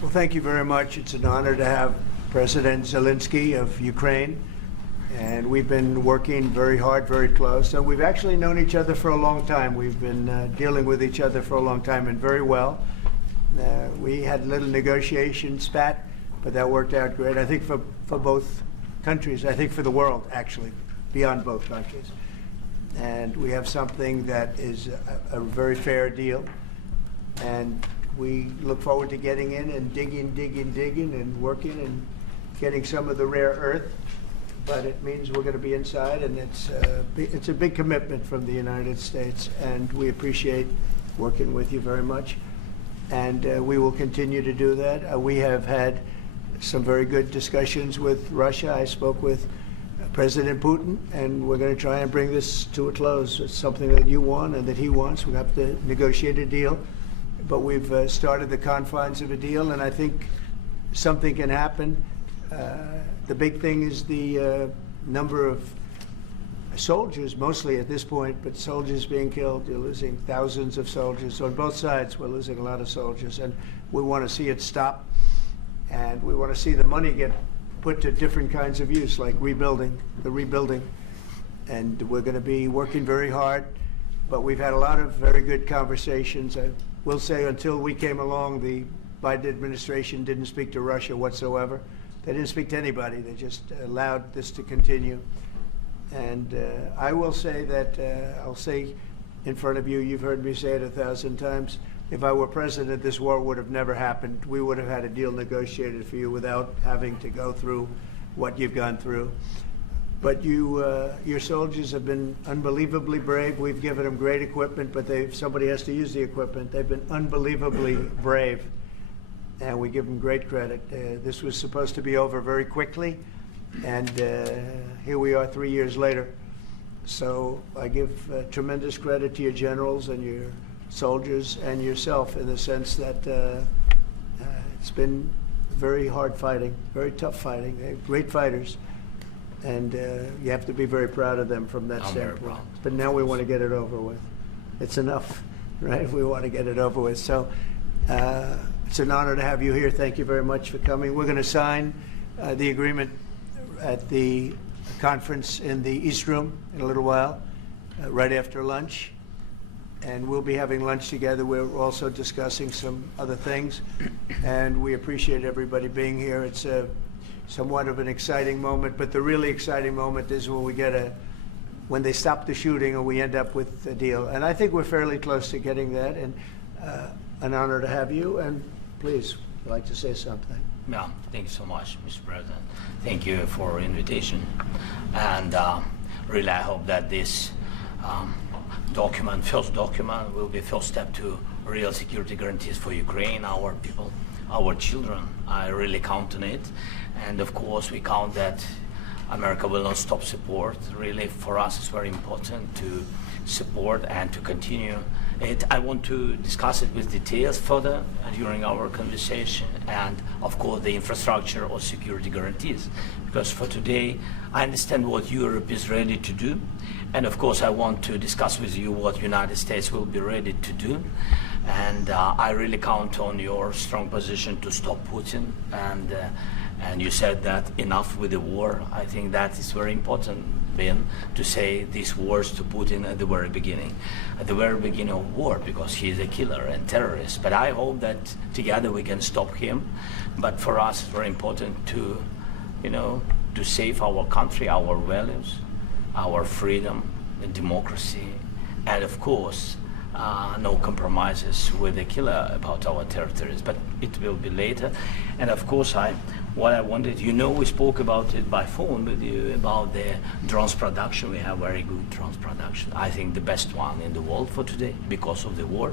Well, thank you very much. It's an honor to have President Zelensky of Ukraine. And we've been working very hard, very close. So we've actually known each other for a long time. We've been dealing with each other for a long time and very well. We had a little negotiation spat, but that worked out great. I think for both countries, I think for the world, actually, beyond both countries. And we have something that is a very fair deal. And we look forward to getting in and digging and working and getting some of the rare earth. But it means we're going to be inside, and it's a big commitment from the United States, and we appreciate working with you very much. And we will continue to do that. We have had some very good discussions with Russia. I spoke with President Putin, and we're going to try and bring this to a close. It's something that you want and that he wants. We have to negotiate a deal. But we've started the confines of a deal, and I think something can happen. The big thing is the number of soldiers, mostly at this point, but soldiers being killed. You're losing thousands of soldiers. On both sides, we're losing a lot of soldiers, and we want to see it stop. And we want to see the money get put to different kinds of use, like rebuilding. And we're going to be working very hard. But we've had a lot of very good conversations. I will say until we came along, the Biden administration didn't speak to Russia whatsoever. They didn't speak to anybody. They just allowed this to continue. And I will say that, I'll say in front of you, you've heard me say it 1,000 times, if I were president, this war would have never happened. We would have had a deal negotiated for you without having to go through what you've gone through. But your soldiers have been unbelievably brave. We've given them great equipment, but somebody has to use the equipment. They've been unbelievably brave, and we give them great credit. This was supposed to be over very quickly, and here we are 3 years later. So I give tremendous credit to your generals and your soldiers and yourself in the sense that it's been very hard fighting, very tough fighting. They're great fighters. And you have to be very proud of them from that standpoint. But now we want to get it over with. It's enough, right? We want to get it over with. So it's an honor to have you here. Thank you very much for coming. We're going to sign the agreement at the conference in the East Room in a little while, right after lunch. And we'll be having lunch together. We're also discussing some other things. And we appreciate everybody being here. It's somewhat of an exciting moment, but the really exciting moment is when they stop the shooting and we end up with a deal. And I think we're fairly close to getting that, and an honor to have you. And please, if you'd like to say something. Yeah, thank you so much, Mr. President. Thank you for invitation. And really, I hope that this first document, will be first step to real security guarantees for Ukraine, our people, our children. I really count on it. And of course, we count that America will not stop support. Really, for us, it's very important to support and to continue it. I want to discuss it with details further during our conversation, and of course, the infrastructure or security guarantees. Because for today, I understand what Europe is ready to do, and of course, I want to discuss with you what United States will be ready to do. And I really count on your strong position to stop Putin. And you said that enough with the war. I think that is very important, Ben, to say these words to Putin at the very beginning of war, because he is a killer and terrorist. But I hope that together we can stop him. But for us, it's very important to, to save our country, our values, our freedom, and democracy, and of course, no compromises with the killer about our territories, but it will be later. And of course, what I wanted, we spoke about it by phone with you about the drones production. We have very good drones production. I think the best one in the world for today because of the war.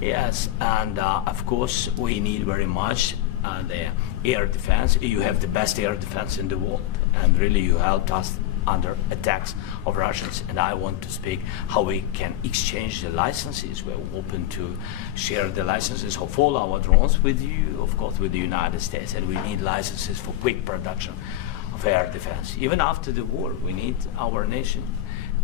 Yes, and of course, we need very much the air defense. You have the best air defense in the world, and really you helped us under attacks of Russians, and I want to speak how we can exchange the licenses. We're open to share the licenses of all our drones with you, of course, with the United States, and we need licenses for quick production of air defense. Even after the war, we need our nation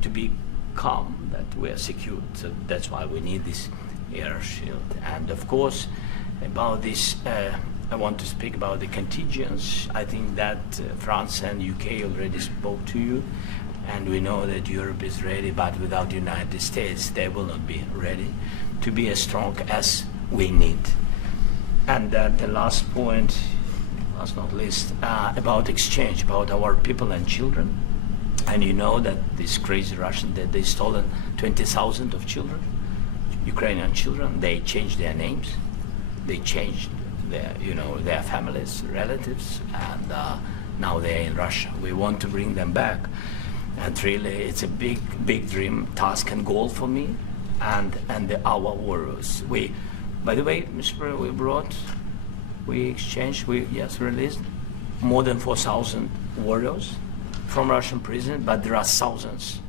to be calm, that we are secured. So that's why we need this air shield. And of course, about this I want to speak about the contingents. I think that France and UK already spoke to you, and we know that Europe is ready, but without the United States, they will not be ready to be as strong as we need. And the last point, last not least, about exchange, about our people and children. And you know that these crazy Russians, that they stolen 20,000 of children, Ukrainian children. They changed their names, they changed their families, relatives, and now they're in Russia. We want to bring them back, and really, it's a big dream, task, and goal for me, and our warriors. By the way, Mr. President, we exchanged, released more than 4,000 warriors from Russian prison, but there are thousands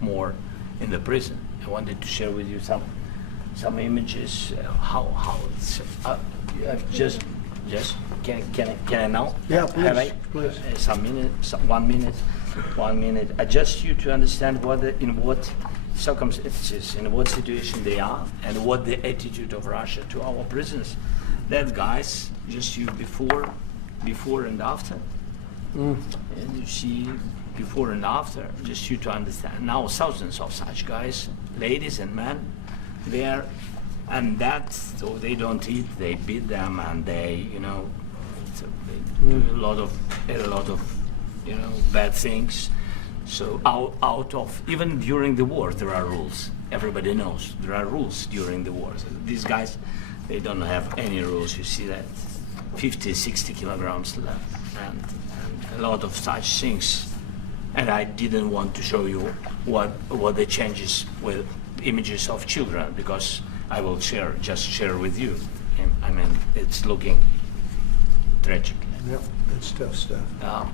more in the prison. I wanted to share with you some images. How it's just can I now? Yeah, please. Please. 1 minute. Just you to understand in what circumstances, in what situation they are, and what the attitude of Russia to our prisoners. That guys, just you before and after. And you see before and after, just you to understand. Now thousands of such guys, ladies and men, there, and that, so they don't eat, they beat them, and they do a lot of bad things. So out of, even during the war, there are rules. Everybody knows there are rules during the war. So these guys, they don't have any rules. You see that 50, 60 kilograms left, and a lot of such things. And I didn't want to show you what the changes with images of children, because I will share with you. I mean, it's looking tragic. Yep, it's tough stuff. I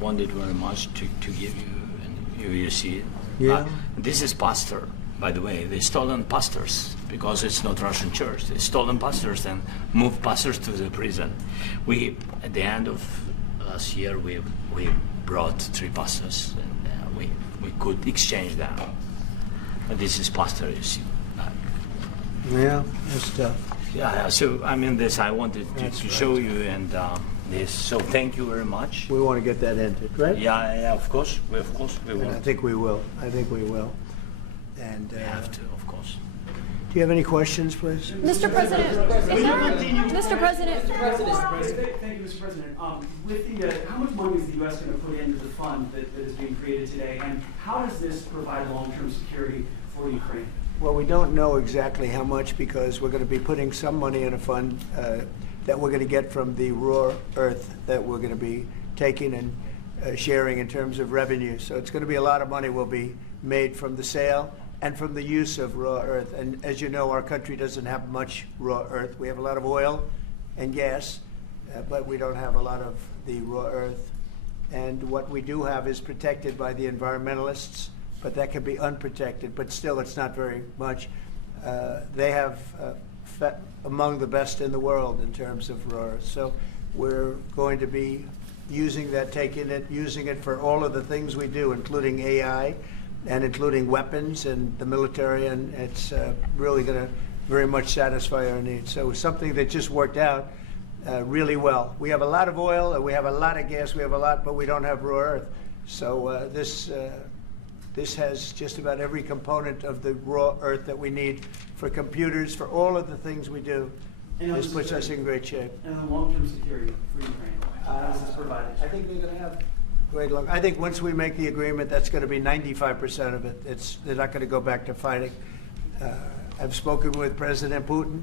wanted very much to give you, and you see it. Yeah. This is pastor, by the way. They stolen pastors, because it's not Russian church. They stolen pastors and moved pastors to the prison. We, at the end of last year, we brought 3 pastors, and we could exchange them. And this is pastor, you see. Yeah, that's tough. Yeah. So I mean, this I wanted to show you, and this. So thank you very much. We want to get that ended, right? Yeah. Of course, we And will. I think we will. And We have to, of course. do you have any questions, please? Mr. President, Mr. President. Thank you, Mr. President. With how much money is the U.S. going to put into the fund that is being created today, and how does this provide long-term security for Ukraine? Well, we don't know exactly how much, because we're going to be putting some money in a fund that we're going to get from the raw earth that we're going to be taking and sharing in terms of revenue. So it's going to be a lot of money will be made from the sale and from the use of raw earth. And as you know, our country doesn't have much raw earth. We have a lot of oil and gas, but we don't have a lot of the raw earth. And what we do have is protected by the environmentalists, but that can be unprotected, but still it's not very much. They have among the best in the world in terms of raw earth. So we're going to be using that, using it for all of the things we do, including AI and including weapons and the military, and it's really going to very much satisfy our needs. So it's something that just worked out really well. We have a lot of oil, we have a lot of gas, we have a lot, but we don't have raw earth. So this has just about every component of the raw earth that we need for computers, for all of the things we do. This puts us in great shape. And the long-term security for Ukraine, how does this provide? I think they're going to have great luck. I think once we make the agreement, that's going to be 95% of it. They're not going to go back to fighting. I've spoken with President Putin,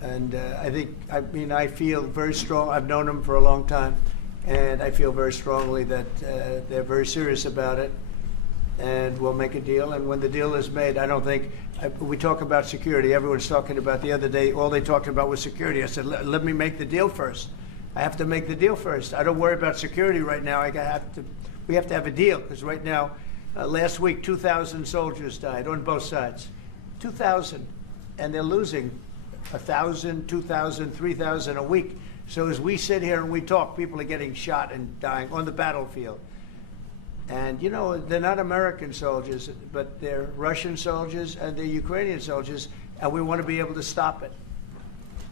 and I feel very strong. I've known him for a long time, and I feel very strongly that they're very serious about it, and we'll make a deal. And when the deal is made, I don't think we talk about security. Everyone's talking about the other day. All they talked about was security. I said, let me make the deal first. I have to make the deal first. I don't worry about security right now. We have to have a deal, because right now, last week, 2,000 soldiers died on both sides. 2,000, and they're losing 1,000, 2,000, 3,000 a week. So as we sit here and we talk, people are getting shot and dying on the battlefield. And you know, they're not American soldiers, but they're Russian soldiers and they're Ukrainian soldiers, and we want to be able to stop it.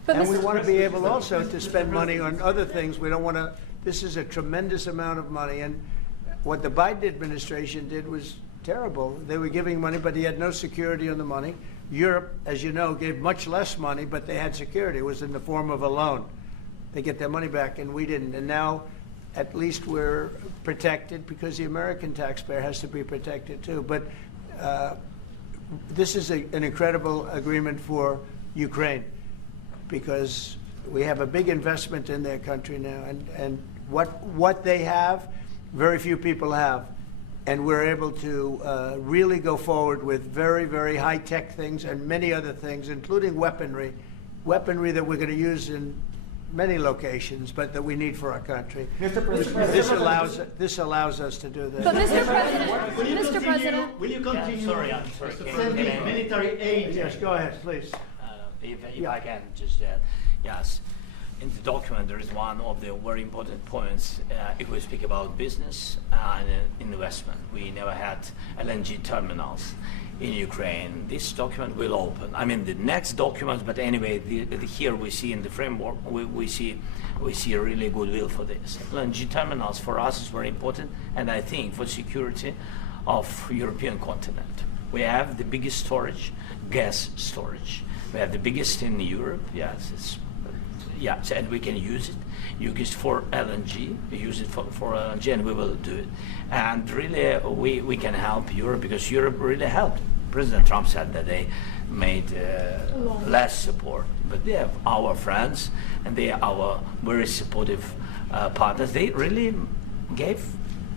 But And we Mr. want to be able also to spend money on other things. We don't want to, this is a tremendous amount of money. And what the Biden administration did was terrible. They were giving money, but he had no security on the money. Europe, as you know, gave much less money, but they had security. It was in the form of a loan. They get their money back, and we didn't. And now, at least we're protected because the American taxpayer has to be protected too. But this is an incredible agreement for Ukraine because we have a big investment in their country now, and what they have, very few people have. And we're able to really go forward with very, very high-tech things and many other things, including weaponry that we're going to use in many locations, but that we need for our country. Mr. President, This allows us to do this. But Mr. President, will you continue I'm sorry. sending military aid? Yes, go ahead, please. If I can just add, yes. In the document, there is one of the very important points. If we speak about business and investment, we never had LNG terminals in Ukraine. This document will open. I mean, the next document, but anyway, here we see in the framework, we see a really goodwill for this. LNG terminals for us is very important, and I think for security of European continent. We have the biggest storage, gas storage. We have the biggest in Europe. Yes, and we can use it. Use it for LNG. Use it for LNG, and we will do it. And really, we can help Europe because Europe really helped. President Trump said that they made less support, but they have our friends and they are our very supportive partners. They really gave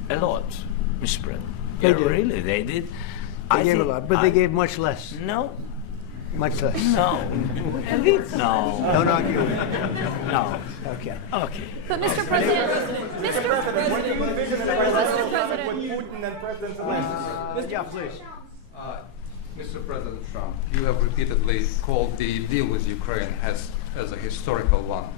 a lot, Mr. President. They did. Really, they did. They gave a lot, but they gave much less. No. Much less. No. No. Don't argue. No. Okay. Okay. but Mr. President, When do you visit the president President. with Putin and President Zelensky? Yeah, please. Mr. President Trump, you have repeatedly called the deal with Ukraine as a historical one.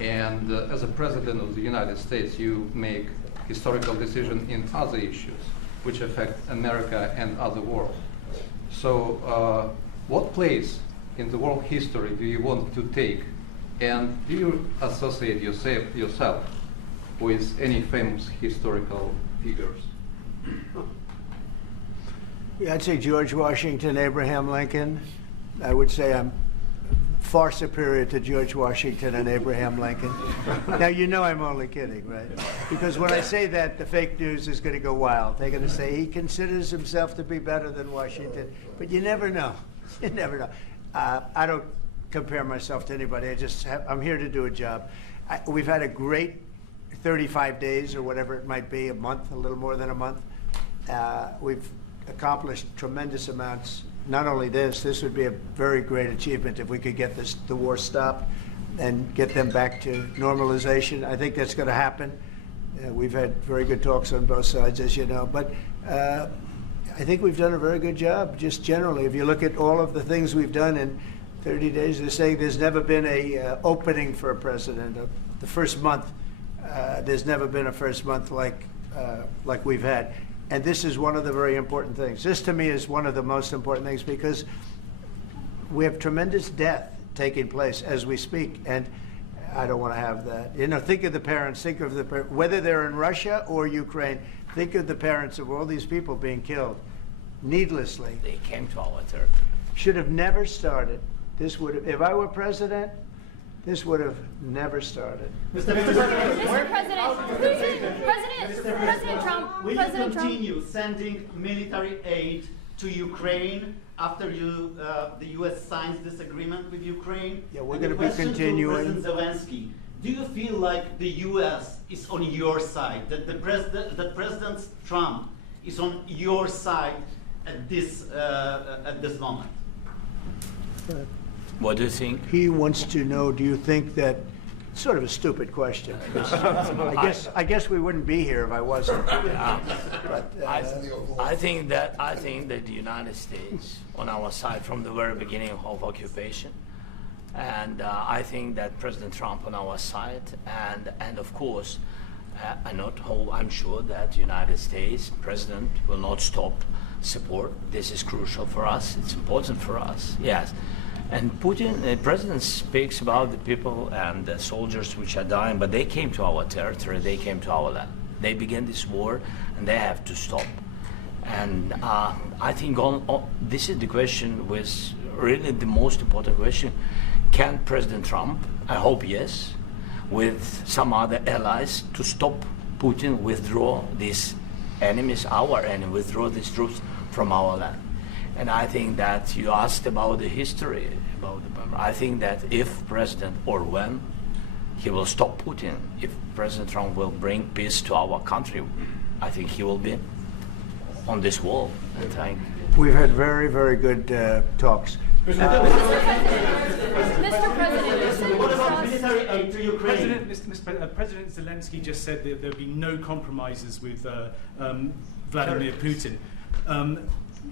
And as a President of the United States, you make historical decisions in other issues which affect America and other world. So what place in the world history do you want to take? And do you associate yourself with any famous historical figures? Yeah, I'd say George Washington, Abraham Lincoln. I would say I'm far superior to George Washington and Abraham Lincoln. Now, you know I'm only kidding, right? Because when I say that, the fake news is going to go wild. They're going to say he considers himself to be better than Washington. But you never know. You never know. I don't compare myself to anybody. I'm here to do a job. We've had a great 35 days or whatever it might be, a month, a little more than a month. We've accomplished tremendous amounts. Not only this would be a very great achievement if we could get the war stopped and get them back to normalization. I think that's going to happen. We've had very good talks on both sides, as you know. But I think we've done a very good job, just generally. If you look at all of the things we've done in 30 days, they're saying there's never been a opening for a president. The first month, there's never been a first month like we've had. And this is one of the very important things. This, to me, is one of the most important things because we have tremendous death taking place as we speak, and I don't want to have that. You know, think of the parents, whether they're in Russia or Ukraine, think of the parents of all these people being killed needlessly. They came to our territory. Should have never started. This would have, if I were president, this would have never started. Mr. President, President Trump, will you President Trump. continue sending military aid to Ukraine after the U.S. signs this agreement with Ukraine? Yeah, we're And gonna the be question to continuing. President Zelensky, do you feel like the U.S. is on your side, that President Trump is on your side at this moment? What do you think? He wants to know, do you think that, sort of a stupid question. I guess we wouldn't be here if I wasn't. But, I think that the United States on our side from the very beginning of occupation, and I think that President Trump on our side, and of course, I'm sure that the United States President will not stop support. This is crucial for us. It's important for us. Yes. And Putin, the president speaks about the people and the soldiers which are dying, but they came to our territory, they came to our land. They began this war, and they have to stop. And I think this is the question, with really the most important question. Can President Trump, I hope yes, with some other allies, to stop Putin, withdraw these enemies, our enemy, withdraw these troops from our land? And I think that you asked about the history, I think that if President, or when, he will stop Putin, if President Trump will bring peace to our country, I think he will be on this wall. We've had very, very good talks. Mr. President, What about military aid to Ukraine? President Zelensky just said that there'll be no compromises with Vladimir Putin.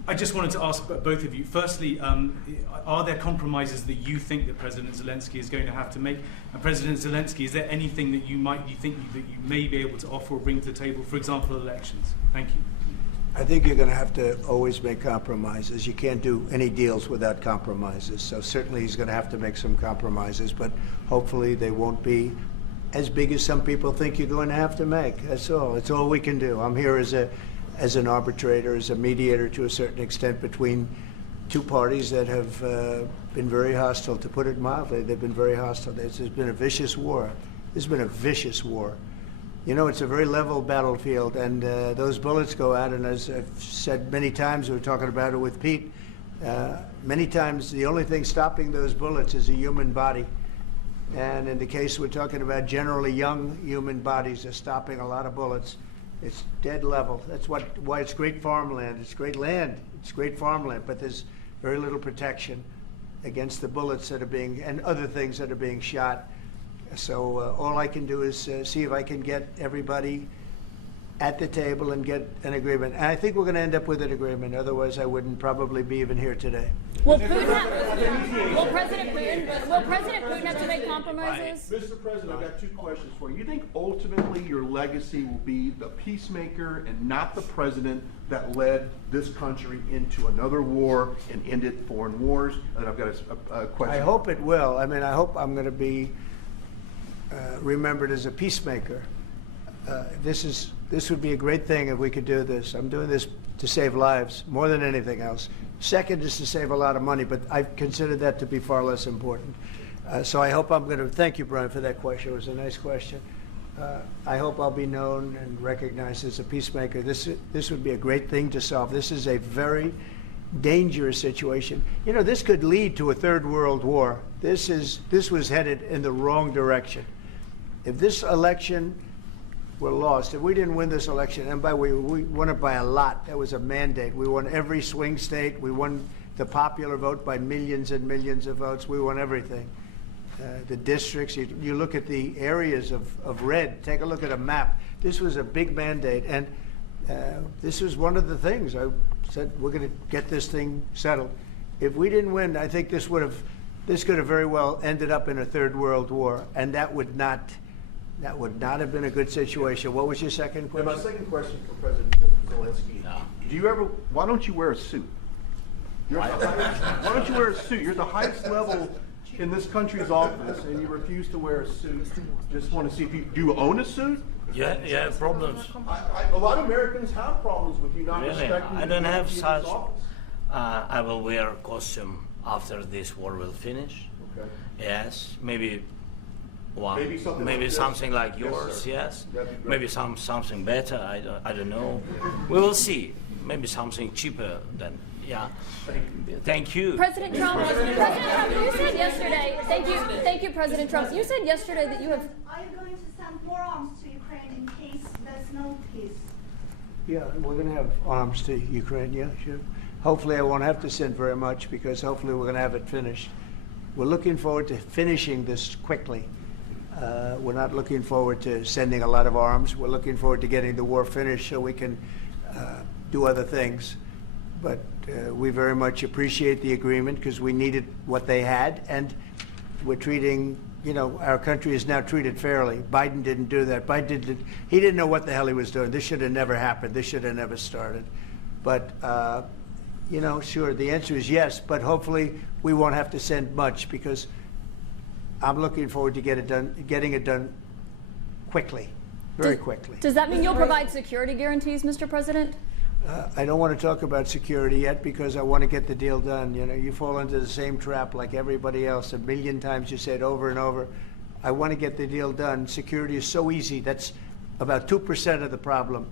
I just wanted to ask both of you, firstly, are there compromises that you think that President Zelensky is going to have to make? And President Zelensky, is there anything that you may be able to offer or bring to the table, for example, elections? Thank you. I think you're going to have to always make compromises. You can't do any deals without compromises. So certainly he's going to have to make some compromises, but hopefully they won't be as big as some people think you're going to have to make. That's all. It's all we can do. I'm here as an arbitrator, as a mediator to a certain extent between two parties that have been very hostile. To put it mildly, they've been very hostile. There's been a vicious war. There's been a vicious war. You know, it's a very level battlefield, and those bullets go out, and as I've said many times, we were talking about it with Pete, many times the only thing stopping those bullets is a human body. And in the case we're talking about, generally young human bodies are stopping a lot of bullets. It's dead level. That's why it's great farmland. It's great land. It's great farmland, but there's very little protection against the bullets that are being, and other things that are being shot. So all I can do is see if I can get everybody at the table and get an agreement. And I think we're going to end up with an agreement. Otherwise, I wouldn't probably be even here today. will President Putin have to make compromises? Mr. President, I've got two questions for you. You think ultimately your legacy will be the peacemaker and not the president that led this country into another war and ended foreign wars? And I've got a question. I hope it will. I mean, I hope I'm going to be remembered as a peacemaker. This would be a great thing if we could do this. I'm doing this to save lives more than anything else. Second is to save a lot of money, but I consider that to be far less important. So I hope I'm going to, thank you, Brian, for that question. It was a nice question. I hope I'll be known and recognized as a peacemaker. This would be a great thing to solve. This is a very dangerous situation. You know, this could lead to a third world war. This was headed in the wrong direction. If this election were lost, if we didn't win this election, and by the way, we won it by a lot. That was a mandate. We won every swing state. We won the popular vote by millions and millions of votes. We won everything. The districts, you look at the areas of red, take a look at a map. This was a big mandate, and this was one of the things. I said, we're going to get this thing settled. If we didn't win, I think this could have very well ended up in a third world war, and that would not have been a good situation. What was your second question? And my second question for President Zelensky. No. Why don't you wear a suit? Why don't you wear a suit? You're at the highest level in this country's office, and you refuse to wear a suit. Just want to see if do you own a suit? Yeah, problems. A lot of Americans have problems with you not respecting. I don't have such. office. I will wear a costume after this war will finish. Okay. Yes, maybe one. Maybe something like this. yours. Sir. Yes. That'd be great. Maybe something better. I don't know. We will see. Maybe something cheaper than. Yeah. Thank you. President Trump, you said yesterday. Thank you, President Trump. You said yesterday that you have. Are you going to send more arms to Ukraine in case there's no peace? Yeah, we're going to have arms to Ukraine. Yeah, sure. Hopefully, I won't have to send very much because hopefully we're going to have it finished. We're looking forward to finishing this quickly. We're not looking forward to sending a lot of arms. We're looking forward to getting the war finished so we can do other things. But we very much appreciate the agreement because we needed what they had, and we're treating, you know, our country is now treated fairly. Biden didn't do that. He didn't know what the hell he was doing. This should have never happened. This should have never started. But you know, sure, the answer is yes, but hopefully we won't have to send much because I'm looking forward to getting it done quickly, very quickly. Does that mean you'll provide security guarantees, Mr. President? I don't want to talk about security yet because I want to get the deal done. You know, you fall into the same trap like everybody else. A million times you said over and over, I want to get the deal done. Security is so easy. That's about 2% of the problem.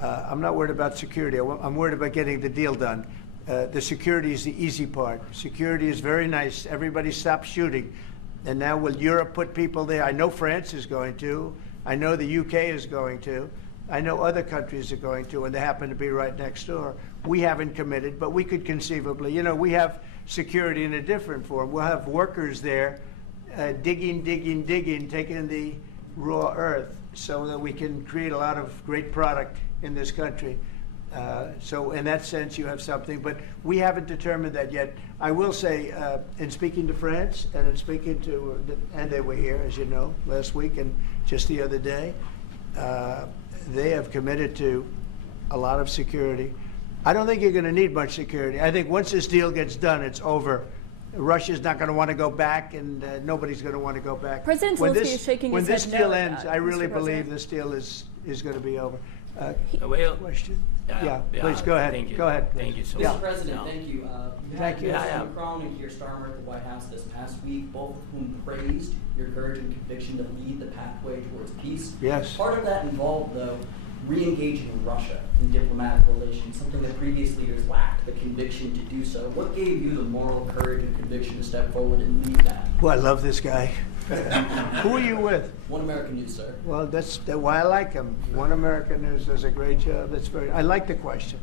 I'm not worried about security. I'm worried about getting the deal done. The security is the easy part. Security is very nice. Everybody stopped shooting. And now will Europe put people there? I know France is going to. I know the UK is going to. I know other countries are going to, and they happen to be right next door. We haven't committed, but we could conceivably. You know, we have security in a different form. We'll have workers there digging, taking the raw earth so that we can create a lot of great product in this country. So in that sense, you have something, but we haven't determined that yet. I will say, in speaking to France and in speaking to, and they were here, as you know, last week and just the other day, they have committed to a lot of security. I don't think you're going to need much security. I think once this deal gets done, it's over. Russia's not going to want to go back, and nobody's going to want to go back. President Zelensky is shaking his head no. When this deal at ends, that, I really Mr. believe President. this deal is going to be over. Well, Question? Yeah, please go ahead. Thank you. Go ahead. Thank you so Yeah. much. Mr. President, No. thank you. You Thank had you. President Macron and Keir Starmer at the White House this past week, both of whom praised your courage and conviction to lead the pathway towards peace. Yes. Part of that involved, though, re-engaging Russia in diplomatic relations, something that previous leaders lacked the conviction to do so. What gave you the moral courage and conviction to step forward and lead that? Well, I love this guy. Who are you with? One American News, sir. Well, that's why I like him. One American News does a great job. I like the question.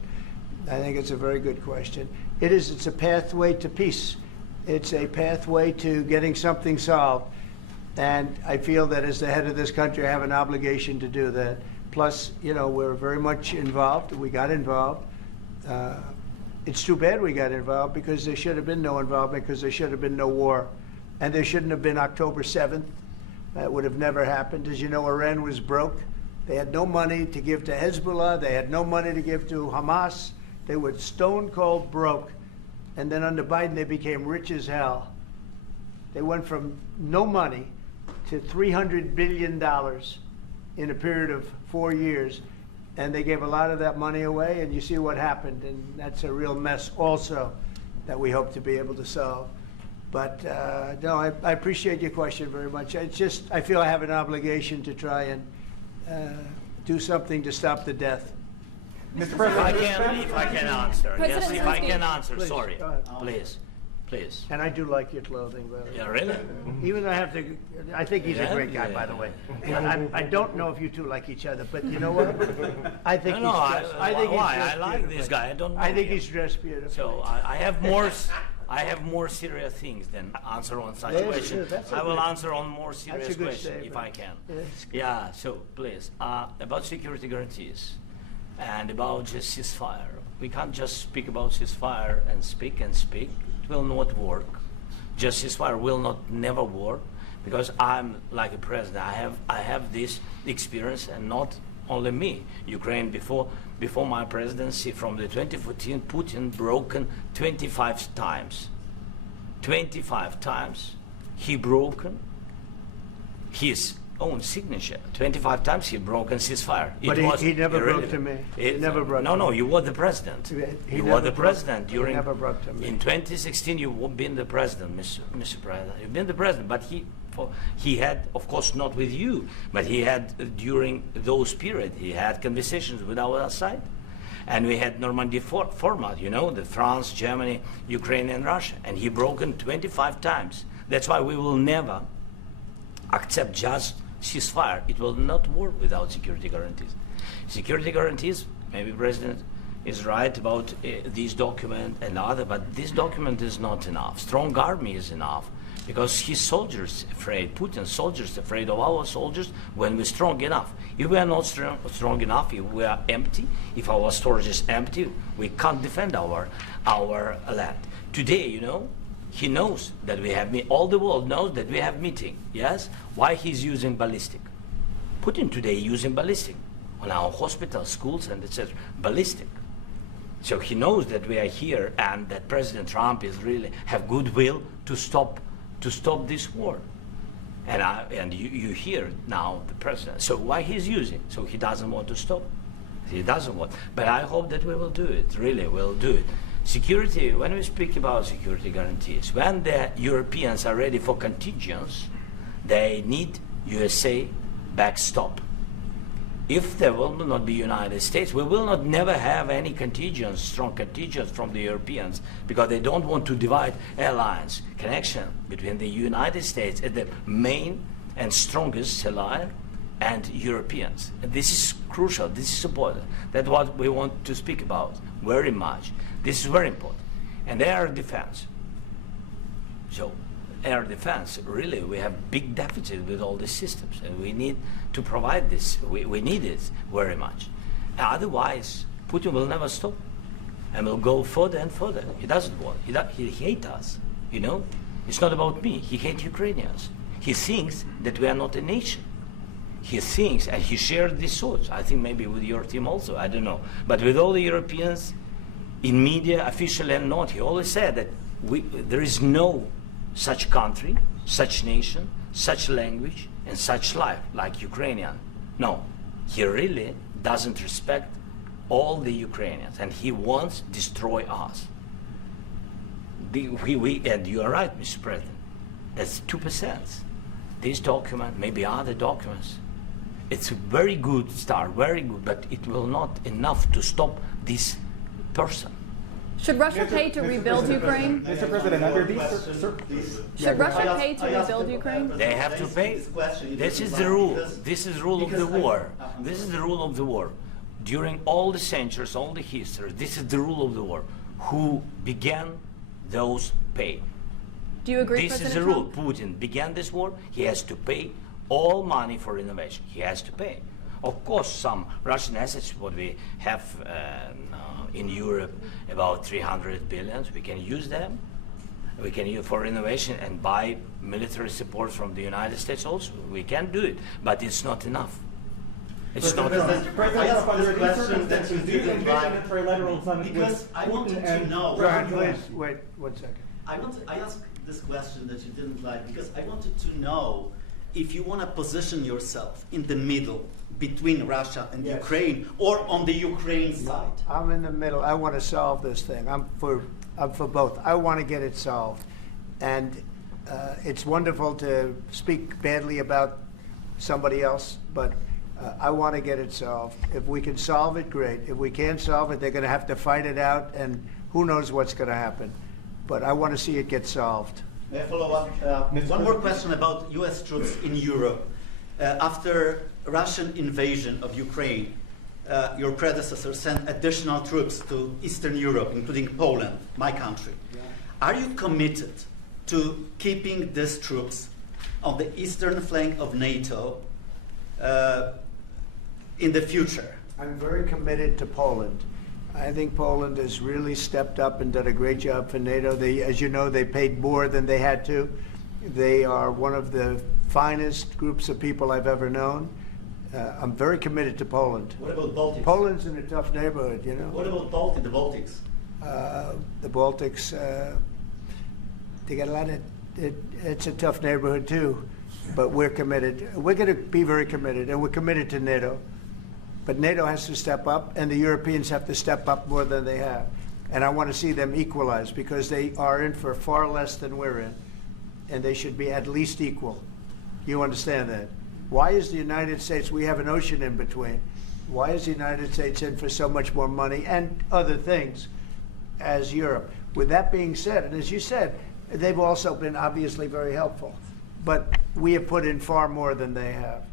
I think it's a very good question. It's a pathway to peace. It's a pathway to getting something solved. And I feel that as the head of this country, I have an obligation to do that. Plus, you know, we're very much involved. We got involved. It's too bad we got involved because there should have been no involvement because there should have been no war. And there shouldn't have been October 7th. That would have never happened. As you know, Iran was broke. They had no money to give to Hezbollah. They had no money to give to Hamas. They were stone cold broke. And then under Biden, they became rich as hell. They went from no money to $300 billion in a period of 4 years. And they gave a lot of that money away, and you see what happened. And that's a real mess also that we hope to be able to solve. But no, I appreciate your question very much. It's just, I feel I have an obligation to try and do something to stop the death. Mr. If President, I can answer. President Yes, if I Zelensky. can answer. Please, Sorry. go ahead. Please. And I do like your clothing, by the way. Yeah, really? Even though I think he's a Yeah? great guy, Yeah. by the way. I don't know if you two like each other, but you know what? I think No, he's dressed. I think he's why? dressed I like this beautifully. guy. I don't know I think him. he's dressed beautifully. So I have more. I have more serious things than answer on such Yes, question. sure, that's I will okay. answer on more serious a good question statement. if I can. Yes. Yeah. So please, about security guarantees and about just ceasefire. We can't just speak about ceasefire and speak. It will not work. Just ceasefire will not never work because I'm like a president. I have this experience, and not only me. Ukraine before my presidency, from the 2014, Putin broken 25 times. 25 times he broken his own signature. 25 times he broken ceasefire. But he never broke to me. He never broke to me. No, you were the president. He You never were the broke- president he during. never broke to me. In 2016, you've been the president, Mr. President. You've been the president, but he had, of course, not with you, but he had during those period. He had conversations with our side, and we had Normandy format. You know, the France, Germany, Ukraine, and Russia, and he broken 25 times. That's why we will never accept just ceasefire. It will not work without security guarantees. Security guarantees, maybe President is right about this document and other, but this document is not enough. Strong army is enough because his soldiers afraid, Putin's soldiers afraid of our soldiers when we're strong enough. If we are not strong enough, if we are empty, if our storage is empty, we can't defend our land. Today, you know, he knows that we have all the world knows that we have meeting. Yes, why he's using ballistic? Putin today using ballistic on our hospitals, schools, and etc. Ballistic. So he knows that we are here and that President Trump is really have goodwill to stop this war. And you hear now the president. So why he's using? So he doesn't want to stop. He doesn't want. But I hope that we will do it. Really, we'll do it. Security. When we speak about security guarantees, when the Europeans are ready for contingents, they need USA backstop. If there will not be United States, we will not never have any contingents, strong contingents from the Europeans, because they don't want to divide alliance connection between the United States as the main and strongest ally and Europeans. And this is crucial. This is important. That's what we want to speak about very much. This is very important. And air defense. So air defense, really, we have big deficit with all these systems, and we need to provide this. We need it very much. Otherwise, Putin will never stop, and will go further and further. He doesn't want. He hates us. You know, it's not about me. He hates Ukrainians. He thinks that we are not a nation. He thinks, and he shared these thoughts. I think maybe with your team also. I don't know, but with all the Europeans, in media, official and not, he always said that there is no such country, such nation, such language, and such life like Ukrainian. No, he really doesn't respect all the Ukrainians, and he wants to destroy us. And you are right, Mr. President. That's 2%. This document, maybe other documents, it's a very good start, very good, but it will not enough to stop this person. Should Russia pay to rebuild Ukraine? Mr. President, under these... Should Russia pay to rebuild Ukraine? They have to pay. This is the rule. This is the rule of the war. This is the rule of the war. During all the centuries, all the history, this is the rule of the war. Who began, those pay. Do you agree, This President is the rule. Trump? Putin began this war. He has to pay all money for innovation. He has to pay. Of course, some Russian assets, what we have in Europe, about 300 billion, we can use them. We can use for innovation and buy military support from the United States also. We can do it, but it's not enough. It's not enough. I asked this question that you do you didn't envision a like trilateral summit because with I wanted Putin to and know. Go ahead, please. Wait 1 second. I asked this question that you didn't like because I wanted to know if you want to position yourself in the middle between Russia and Ukraine or on the Ukraine side. I'm in the middle. I want to solve this thing. I'm for both. I want to get it solved. And it's wonderful to speak badly about somebody else, but I want to get it solved. If we can solve it, great. If we can't solve it, they're going to have to fight it out, and who knows what's going to happen. But I want to see it get solved. May I follow up? One more question about U.S. troops in Europe. After Russian invasion of Ukraine, your predecessor sent additional troops to Eastern Europe, including Poland, my country. Are you committed to keeping these troops on the eastern flank of NATO in the future? I'm very committed to Poland. I think Poland has really stepped up and done a great job for NATO. As you know, they paid more than they had to. They are one of the finest groups of people I've ever known. I'm very committed to Poland. What about Baltics? Poland's in a tough neighborhood, you know. What about the Baltics? The Baltics, they got a lot of, it's a tough neighborhood too, but we're committed. We're going to be very committed, and we're committed to NATO. But NATO has to step up, and the Europeans have to step up more than they have. And I want to see them equalize, because they are in for far less than we're in, and they should be at least equal. You understand that? Why is the United States, we have an ocean in between, why is the United States in for so much more money and other things as Europe? With that being said, and as you said, they've also been obviously very helpful, but we have put in far more than they have,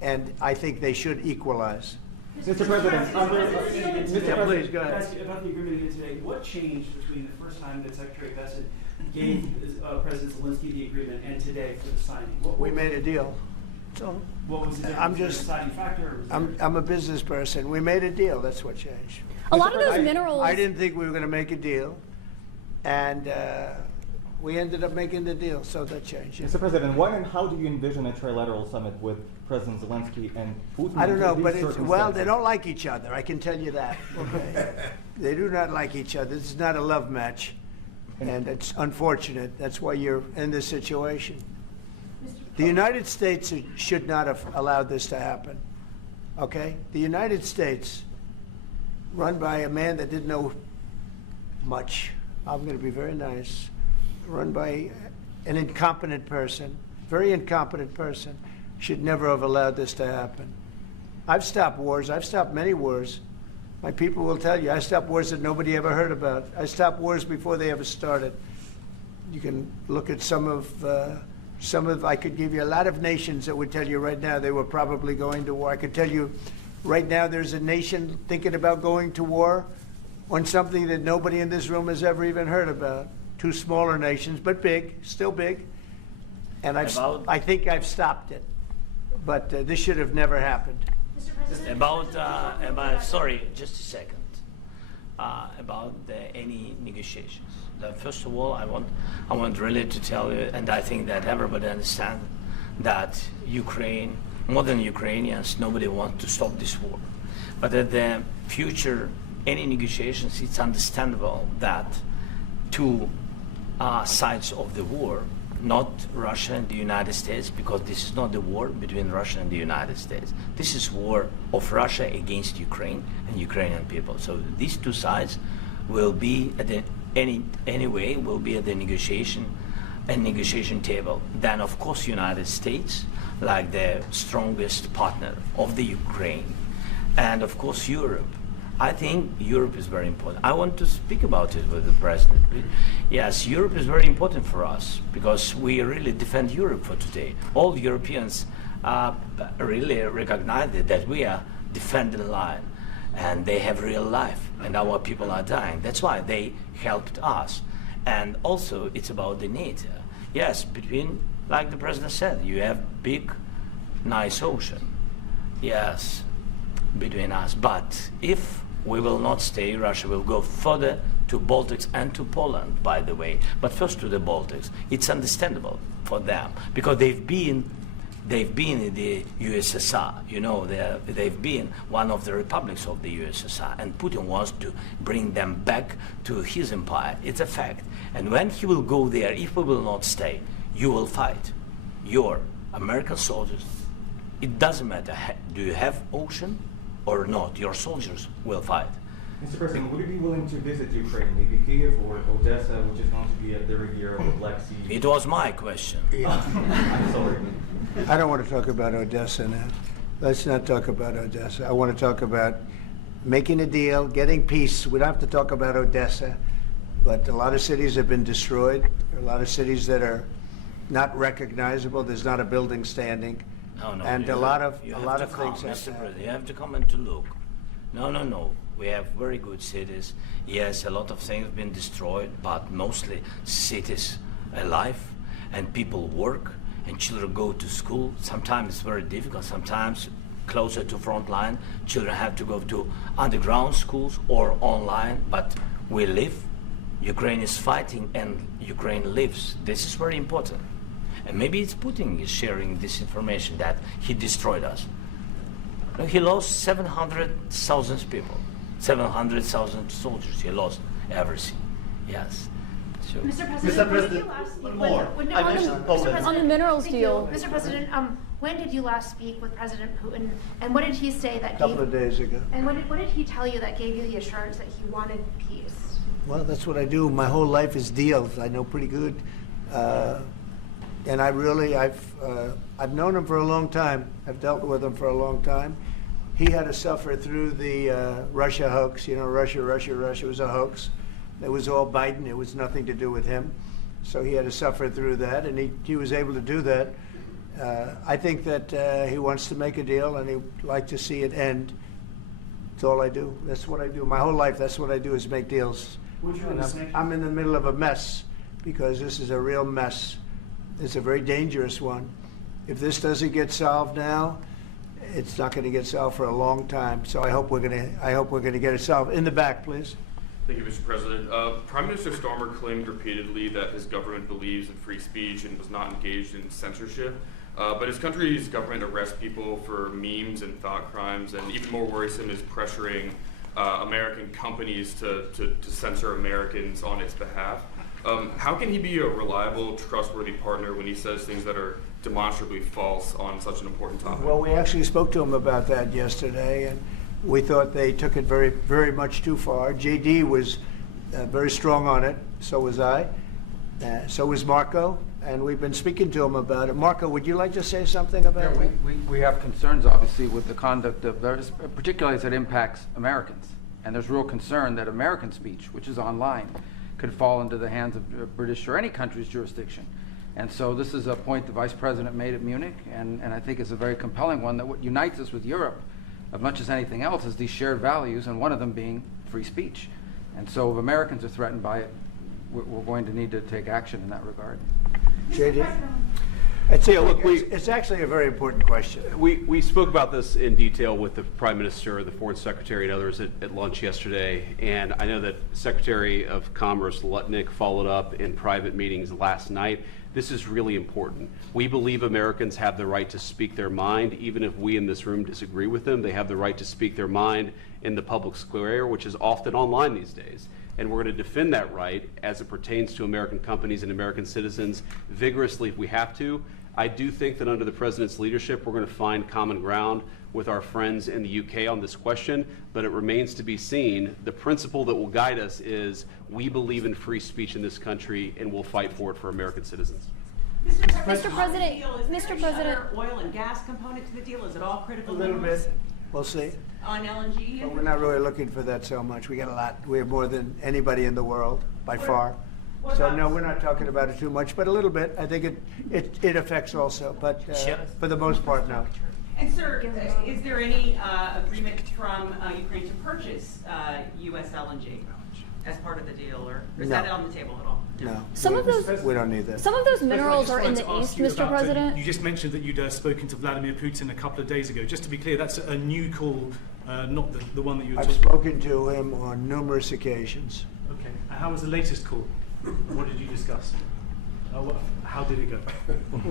and I think they should equalize. Mr. President, Please go ahead. Ask about the agreement here today. What changed between the first time that Secretary Bessent gave President Zelensky the agreement and today for the signing? We made a deal. So What was the difference? I'm Was there a just, deciding factor? Or was there... I'm a business person. We made a deal. That's what changed. A lot of those minerals. I didn't think we were going to make a deal, and We ended up making the deal, so that changed. Mr. President, when and how do you envision a trilateral summit with President Zelensky and Putin? I don't know, under but these well, they circumstances? don't like each other. I can tell you that. Okay. They do not like each other. This is not a love match, and it's unfortunate. That's why you're in this situation. The United States should not have allowed this to happen. Okay? The United States, run by a man that didn't know much. I'm going to be very nice. Run by an incompetent person, very incompetent person, should never have allowed this to happen. I've stopped wars. I've stopped many wars. My people will tell you, I stopped wars that nobody ever heard about. I stopped wars before they ever started. You can look at some of, I could give you a lot of nations that would tell you right now they were probably going to war. I could tell you right now there's a nation thinking about going to war on something that nobody in this room has ever even heard about. Two smaller nations, but big, still big. And I think I've stopped it. But this should have never happened. Mr. President, About sorry, just a second. About any negotiations. First of all, I want really to tell you, and I think that everybody understands that Ukraine, more than Ukrainians, nobody wants to stop this war. But at the future, any negotiations, it's understandable that two sides of the war, not Russia and the United States, because this is not the war between Russia and the United States. This is war of Russia against Ukraine and Ukrainian people. So these two sides will be at the anyway will be at the negotiation table. Then of course United States, like the strongest partner of the Ukraine, and of course Europe. I think Europe is very important. I want to speak about it with the President. Yes, Europe is very important for us because we really defend Europe for today. All Europeans really recognize that we are defending the line and they have real life and our people are dying. That's why they helped us. And also it's about the NATO. Yes, between, like the President said, you have big, nice ocean. Yes, between us. But if we will not stay, Russia will go further to Baltics and to Poland, by the way. But first to the Baltics. It's understandable for them because they've been in the USSR. You know, they've been one of the republics of the USSR, and Putin wants to bring them back to his empire. It's a fact. And when he will go there, if we will not stay, you will fight. Your American soldiers, it doesn't matter, do you have ocean or not, your soldiers will fight. Mr. President, would you be willing to visit Ukraine, maybe Kiev or Odessa, which is going to be at the rear of the Black Sea? It was my question. I'm sorry. I don't want to talk about Odessa now. Let's not talk about Odessa. I want to talk about making a deal, getting peace. We don't have to talk about Odessa, but a lot of cities have been destroyed. There are a lot of cities that are not recognizable. There's not a building standing. No, and a lot of things have Mr. President, you have to come and to look. No. We have very good cities. Yes, a lot of things have been destroyed, but mostly cities alive, and people work, and children go to school. Sometimes it's very difficult. Sometimes closer to front line, children have to go to underground schools or online. But we live. Ukraine is fighting, and Ukraine lives. This is very important. And maybe it's Putin is sharing this information that he destroyed us. He lost 700,000 people, 700,000 soldiers. He lost everything. Yes. So. Mr. President, when did you last speak with On the minerals deal. Mr. President, when did you last speak with President Putin, and what did he say that A couple of days ago. And what did he tell you that gave you the assurance that he wanted peace? Well, that's what I do. My whole life is deals. I know pretty good. And I've known him for a long time. I've dealt with him for a long time. He had to suffer through the Russia hoax. You know, Russia was a hoax. It was all Biden. It was nothing to do with him. So he had to suffer through that, and he was able to do that. I think that he wants to make a deal, and he'd like to see it end. That's all I do. That's what I do. My whole life, that's what I do is make deals. I'm in the middle of a mess because this is a real mess. It's a very dangerous one. If this doesn't get solved now, it's not going to get solved for a long time. So I hope we're going to get it solved. In the back, please. Thank you, Mr. President. Prime Minister Starmer claimed repeatedly that his government believes in free speech and was not engaged in censorship. But his country's government arrests people for memes and thought crimes, and even more worrisome is pressuring American companies to censor Americans on its behalf. How can he be a reliable, trustworthy partner when he says things that are demonstrably false on such an important topic? Well, we actually spoke to him about that yesterday, and we thought they took it very, very much too far. JD was very strong on it. So was I. So was Marco. And we've been speaking to him about it. Marco, would you like to say something about that? We have concerns, obviously, with the conduct of those, particularly as it impacts Americans. And there's real concern that American speech, which is online, could fall into the hands of British or any country's jurisdiction. And so this is a point the Vice President made at Munich, and I think is a very compelling one, that what unites us with Europe, as much as anything else, is these shared values, and one of them being free speech. And so if Americans are threatened by it, we're going to need to take action in that regard. JD? It's actually a very important question. We spoke about this in detail with the Prime Minister, the Foreign Secretary, and others at lunch yesterday, and I know that Secretary of Commerce Lutnick followed up in private meetings last night. This is really important. We believe Americans have the right to speak their mind, even if we in this room disagree with them. They have the right to speak their mind in the public square, which is often online these days. And we're going to defend that right as it pertains to American companies and American citizens vigorously if we have to. I do think that under the President's leadership, we're going to find common ground with our friends in the UK on this question, but it remains to be seen. The principle that will guide us is we believe in free speech in this country, and we'll fight for it for American citizens. Mr. President, Mr. President, oil and gas component to the deal? Is it all critical A little minerals? bit. We'll see. On LNG? But we're not really looking for that so much. We got a lot. We have more than anybody in the world, by far. So no, we're not talking about it too much, but a little bit. I think it affects also, but for the most part, no. And sir, is there any agreement from Ukraine to purchase U.S. LNG as part of the deal, or is that on the table at all? No. We don't need that. Some of those minerals are in the east, Mr. President. You just mentioned that you'd spoken to Vladimir Putin a couple of days ago. Just to be clear, that's a new call, not the one that you were I've talking about. spoken to him on numerous occasions. Okay. And how was the latest call? What did you discuss? How did it go?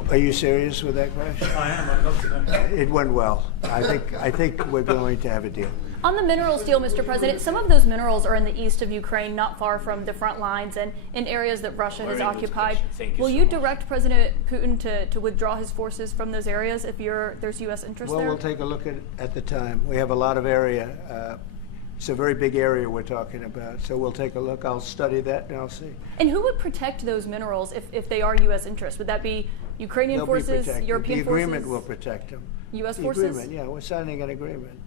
Are you serious with that question? I am. I'd love to know. It went well. I think we're going to have a deal. On the minerals deal, Mr. President, some of those minerals are in the east of Ukraine, not far from the front lines and in areas that Russia has occupied. Will you direct President Putin to withdraw his forces from those areas if there's U.S. interest there? Well, we'll take a look at the time. We have a lot of area. It's a very big area we're talking about, so we'll take a look. I'll study that and I'll see. And who would protect those minerals if they are U.S. interest? Would that be Ukrainian They'll forces, be European forces? The agreement will protect them. U.S. The forces? agreement, yeah, we're signing an agreement.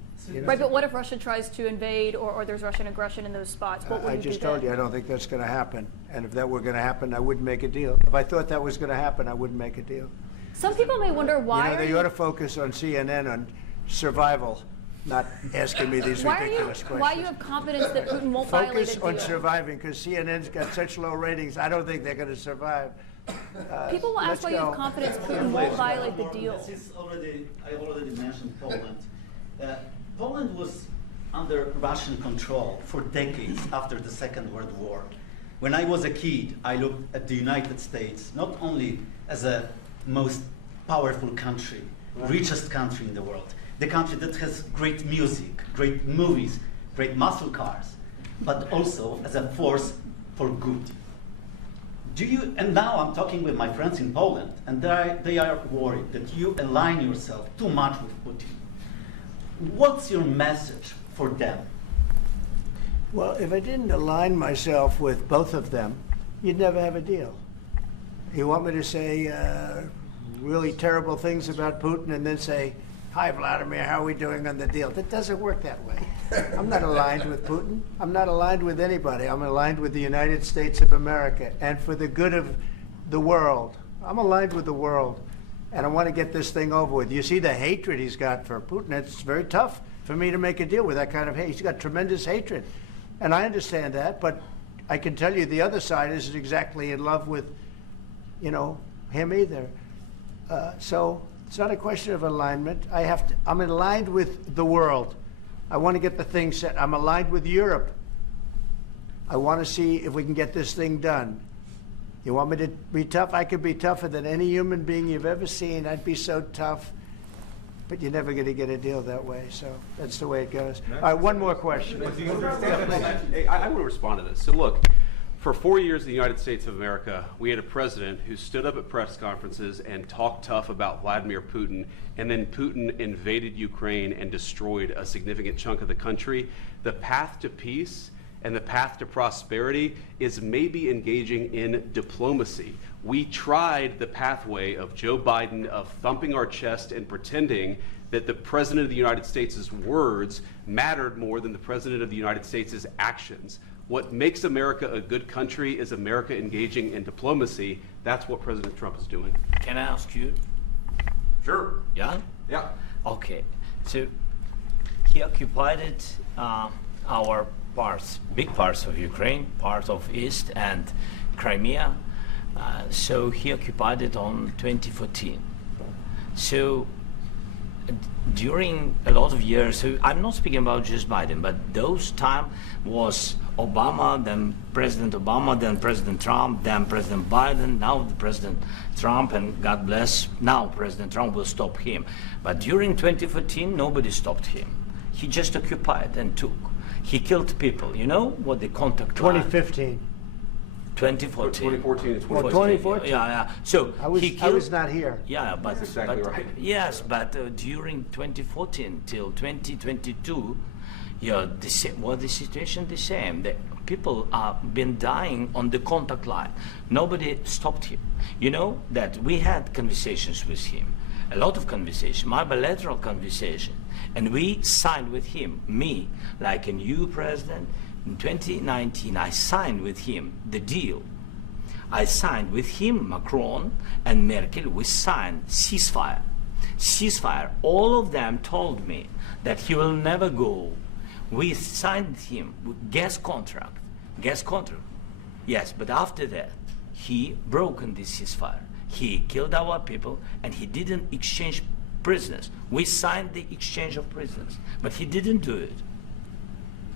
Right, but what if Russia tries to invade or there's Russian aggression in those spots? What would I you do just told you I don't think that's going to happen. And if that were going to happen, I wouldn't make a deal. If I thought that was going to happen, I wouldn't make a deal. Some people may wonder why. They ought to focus on CNN on survival, not asking me these ridiculous questions. Why you have confidence that Putin won't violate a deal? Focus on surviving, because CNN's got such low ratings. I don't think they're going to survive. People will ask why you have confidence Putin won't violate the deal. I already mentioned Poland. Poland was under Russian control for decades after the Second World War. When I was a kid, I looked at the United States not only as a most powerful country, richest country in the world, the country that has great music, great movies, great muscle cars, but also as a force for good. And now I'm talking with my friends in Poland, and they are worried that you align yourself too much with Putin. What's your message for them? Well, if I didn't align myself with both of them, you'd never have a deal. You want me to say really terrible things about Putin and then say, "Hi, Vladimir, how are we doing on the deal?" That doesn't work that way. I'm not aligned with Putin. I'm not aligned with anybody. I'm aligned with the United States of America and for the good of the world. I'm aligned with the world, and I want to get this thing over with. You see the hatred he's got for Putin. It's very tough for me to make a deal with that kind of hate. He's got tremendous hatred, and I understand that, but I can tell you the other side isn't exactly in love with, him either. So it's not a question of alignment. I'm aligned with the world. I want to get the thing set. I'm aligned with Europe. I want to see if we can get this thing done. You want me to be tough? I could be tougher than any human being you've ever seen. I'd be so tough. But you're never going to get a deal that way. So that's the way it goes. All right, one more question. Hey, I want to respond to this. So look, for 4 years in the United States of America, we had a president who stood up at press conferences and talked tough about Vladimir Putin, and then Putin invaded Ukraine and destroyed a significant chunk of the country. The path to peace and the path to prosperity is maybe engaging in diplomacy. We tried the pathway of Joe Biden, of thumping our chest and pretending that the President of the United States' words mattered more than the President of the United States' actions. What makes America a good country is America engaging in diplomacy. That's what President Trump is doing. Can I ask you? Sure. Yeah? Yeah. Okay. So he occupied it, our parts, big parts of Ukraine, part of East and Crimea. So he occupied it on 2014. So during a lot of years, so I'm not speaking about just Biden, but those time was Obama, then President Obama, then President Trump, then President Biden, now the President Trump, and God bless, now President Trump will stop him. But during 2014, nobody stopped him. He just occupied and took. He killed people. You know what the contact 2015. 2014. 2014 and 2014. 2014. Yeah. So I was not here. Yeah, but That's exactly right. Yes, but during 2014 till 2022, yeah, the situation the same. The people have been dying on the contact line. Nobody stopped him. You know that we had conversations with him, a lot of conversation, my bilateral conversation, and we signed with him, me, like a new president. In 2019, I signed with him the deal. I signed with him, Macron and Merkel, we signed ceasefire. Ceasefire. All of them told me that he will never go. We signed him with gas contract. Gas contract. Yes, but after that, he broken this ceasefire. He killed our people and he didn't exchange prisoners. We signed the exchange of prisoners, but he didn't do it.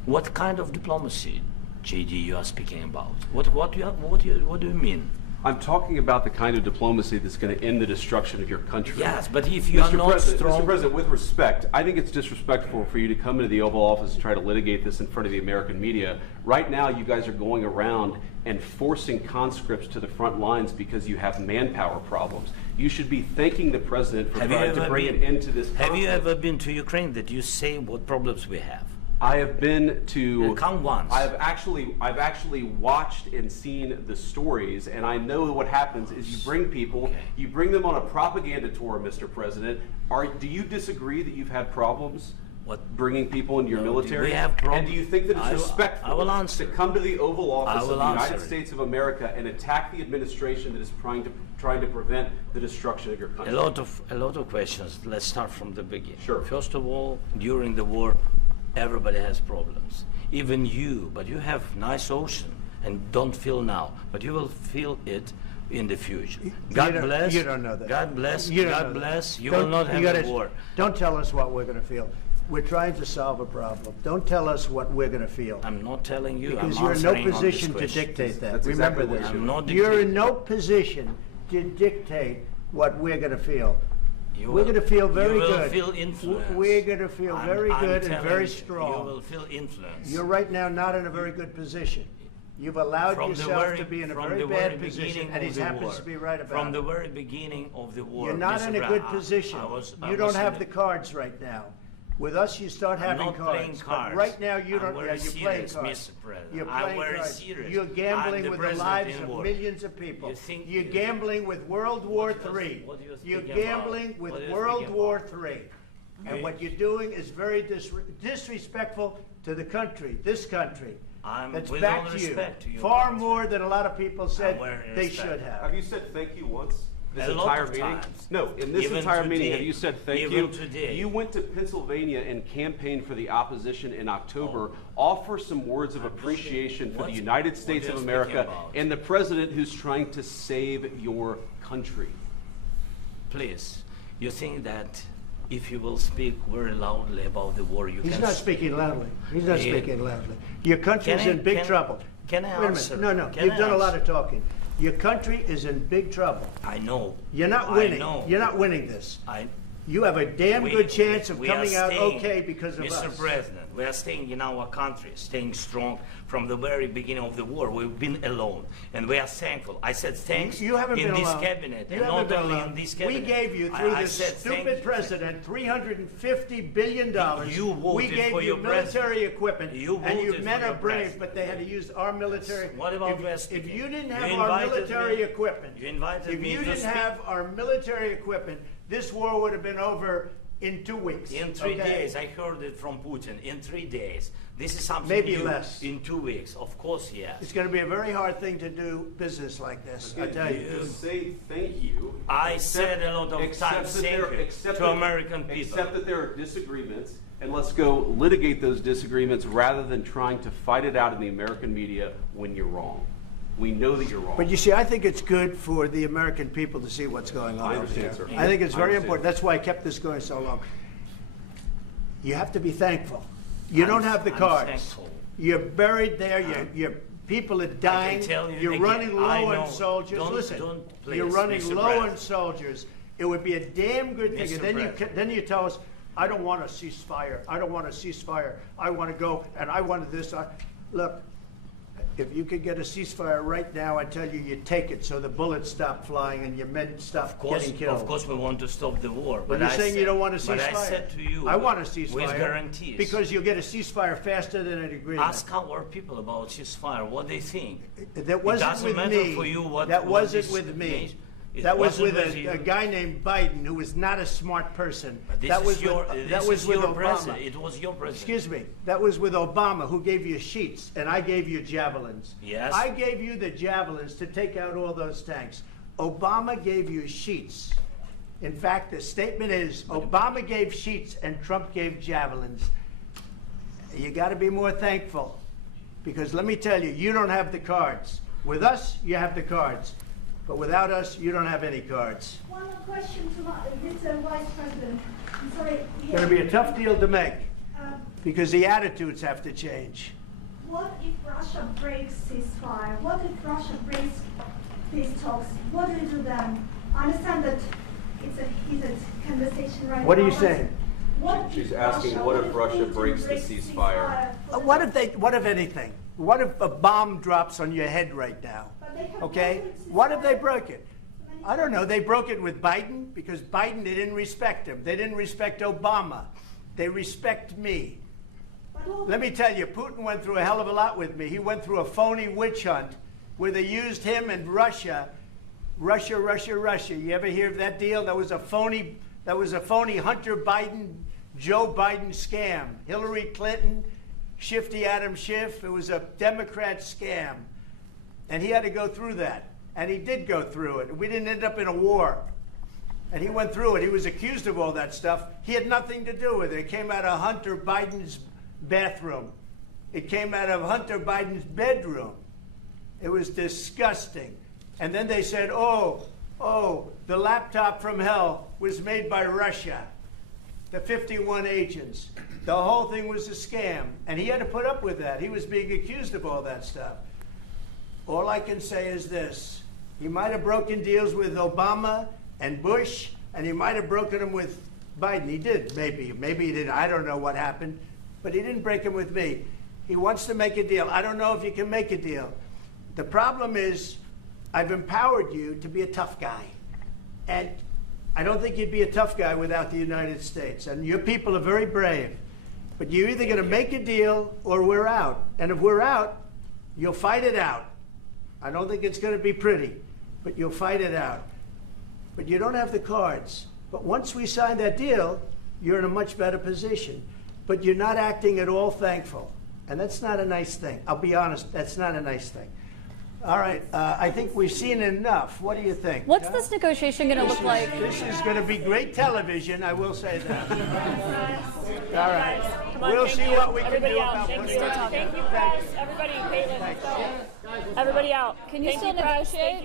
What kind of diplomacy, JD, you are speaking about? What do you mean? I'm talking about the kind of diplomacy that's going to end the destruction of your country. Yes, but if you are not strong... Mr. President, with respect, I think it's disrespectful for you to come into the Oval Office and try to litigate this in front of the American media. Right now, you guys are going around and forcing conscripts to the front lines because you have manpower problems. You should be thanking the President for trying to bring an end to this conflict. Have you ever been to Ukraine that you say what problems we have? I have been to. Come once. I've actually watched and seen the stories, and I know what happens is you bring people, you bring them on a propaganda tour, Mr. President. Do you disagree that you've had problems? What? Bringing people into your military? We have problems. And do you think that it's respectful to come to the Oval Office of the United States of America and attack the administration that is trying to prevent the destruction of your country? A lot of questions. Let's start from the beginning. Sure. First of all, during the war, everybody has problems. Even you, but you have nice ocean and don't feel now, but you will feel it in the future. God bless. You don't know that. God bless. You God bless. You will not have a war. Don't tell us what we're going to feel. We're trying to solve a problem. Don't tell us what we're going to feel. I'm not telling you. Because I'm you're in no answering on this position to question. dictate that. That's Remember exactly this. what I'm not You're in dictating. no position to dictate what we're going to feel. You We're will- going to feel very you will good. Feel influence. We're going to feel very I'm good and telling very you, strong. You will feel influence. You're right now not in a very good position. You've allowed From the yourself very- to be in a from very the bad very position, beginning and he of the happens war. to be right about From it. the very beginning of the war. You're not Mr. in a Brown, good position. I You don't was have in the cards right now. With us, you start I'm having not playing cards. But cards. right now, you I'm don't. very Yeah, you're playing serious, cards. Mr. President. You're I'm playing very cards. serious. You're gambling I'm the with the president lives in of war. millions of people. You think- You're gambling with World War III. what are you You're speaking gambling about? with What are you World speaking War about? III. And what you're doing is very disrespectful to the country, this country. That's with back all to you. respect to your Far country. more than a lot of people said wearing they respect. should have. Have you said thank you once? This A lot entire of meeting? times. No, in this Even entire meeting, today. have you said thank Even you? today. You went to Pennsylvania and campaigned for the opposition in October. Offer some words of appreciation for the United States what of are you speaking America about? and the president who's trying to save your country. Please, you think that if you will speak very loudly about the war, you He's can... not speaking loudly. He's not Yeah. speaking loudly. Your country's Can I- in big can- trouble. Can I Wait a answer? minute. No, Can you've I done a lot answer? of talking. Your country is in big trouble. I know. You're not I winning. know. You're not winning this. I You have a damn We- good chance of we are coming out staying, okay because of Mr. us. President, we are staying in our country, staying strong from the very beginning of the war. We've been alone, and we are thankful. I said thanks You haven't in been this alone. cabinet, You and haven't not been only alone. in this cabinet. We gave you, through I this said thank stupid you. president, $350 billion. You voted we gave for you your military president. equipment, You and you voted men for are your brave, president. but they had to use our military. What about if you didn't have You our invited military me. equipment, You invited if me you to didn't speak. have our military equipment, this war would have been over in 2 weeks. In 3 okay? days, I heard it from Putin. In 3 days, this is something Maybe new. less. In 2 weeks, of course, yes. It's going to be a very hard thing to do business like this. I tell you. Just say thank you. I said a lot of Accept times that thank there- you accept to that- American people. Accept that there are disagreements, and let's go litigate those disagreements rather than trying to fight it out in the American media when you're wrong. We know that you're wrong. But you see, I think it's good for the American people to see what's going on. I understand, over sir. there. I think it's I very understand. important. That's why I kept this going so long. You have to be thankful. You don't have the I'm cards. thankful. You're buried there. Your people are dying. tell you You're again, running I low know. on soldiers. Don't- Listen, don't, please, you're running Mr. low President. on soldiers. It would be a damn good thing. Mr. And then President. then you tell us, I don't want a ceasefire. I don't want a ceasefire. I want to go and I wanted this. Look. If you could get a ceasefire right now, I tell you, you take it so the bullets stop flying and your men stop getting killed. Of course, we want to stop the war. But you're saying you don't want a ceasefire. But I said to you, I want a ceasefire. with guarantees. Because you'll get a ceasefire faster than an agreement. Ask our people about ceasefire, what they think. That wasn't it doesn't with matter me. for you what that what wasn't this with me. means. It That was wasn't with you. a guy named Biden, who was not a smart person. But this that is was your, with, this that was is with your Obama. president. It was your president. Excuse me. That was with Obama, who gave you sheets, and I gave you javelins. Yes. I gave you the javelins to take out all those tanks. Obama gave you sheets. In fact, the statement is Obama gave sheets and Trump gave javelins. You got to be more thankful, because let me tell you, you don't have the cards. With us, you have the cards. But without us, you don't have any cards. One question to Mr. Vice President. I'm sorry. It's going to be a tough deal to make, because the attitudes have to change. What if Russia breaks ceasefire? What if Russia breaks peace talks? What do we do then? I understand that it's a heated conversation right now. What are you saying? What She's if asking, what if Russia Putin breaks the ceasefire? What if anything? What if a bomb drops on your head right now? Okay? What if they broke it? I don't know. They broke it with Biden because Biden, they didn't respect him. They didn't respect Obama. They respect me. Let me tell you, Putin went through a hell of a lot with me. He went through a phony witch hunt where they used him and Russia. Russia. You ever hear of that deal? That was a phony Hunter Biden, Joe Biden scam. Hillary Clinton, Shifty Adam Schiff. It was a Democrat scam. And he had to go through that. And he did go through it. We didn't end up in a war. And he went through it. He was accused of all that stuff. He had nothing to do with it. It came out of Hunter Biden's bathroom. It came out of Hunter Biden's bedroom. It was disgusting. And then they said, oh, the laptop from hell was made by Russia. The 51 agents. The whole thing was a scam. And he had to put up with that. He was being accused of all that stuff. All I can say is this. He might have broken deals with Obama and Bush, and he might have broken them with Biden. He did, maybe. Maybe he didn't. I don't know what happened. But he didn't break them with me. He wants to make a deal. I don't know if you can make a deal. The problem is I've empowered you to be a tough guy. And I don't think you'd be a tough guy without the United States. And your people are very brave. But you're either going to make a deal or we're out. And if we're out, you'll fight it out. I don't think it's going to be pretty, but you'll fight it out. But you don't have the cards. But once we sign that deal, you're in a much better position. But you're not acting at all thankful. And that's not a nice thing. I'll be honest, that's not a nice thing. All right, I think we've seen enough. What do you think? What's this negotiation going to look like? This is going to be great television, I will say that. All right. on, We'll thank see you. what we can Everybody do out. about Thank putting you. it on. Thank you, press. Everybody, Caitlin. Everybody out. Can you still negotiate?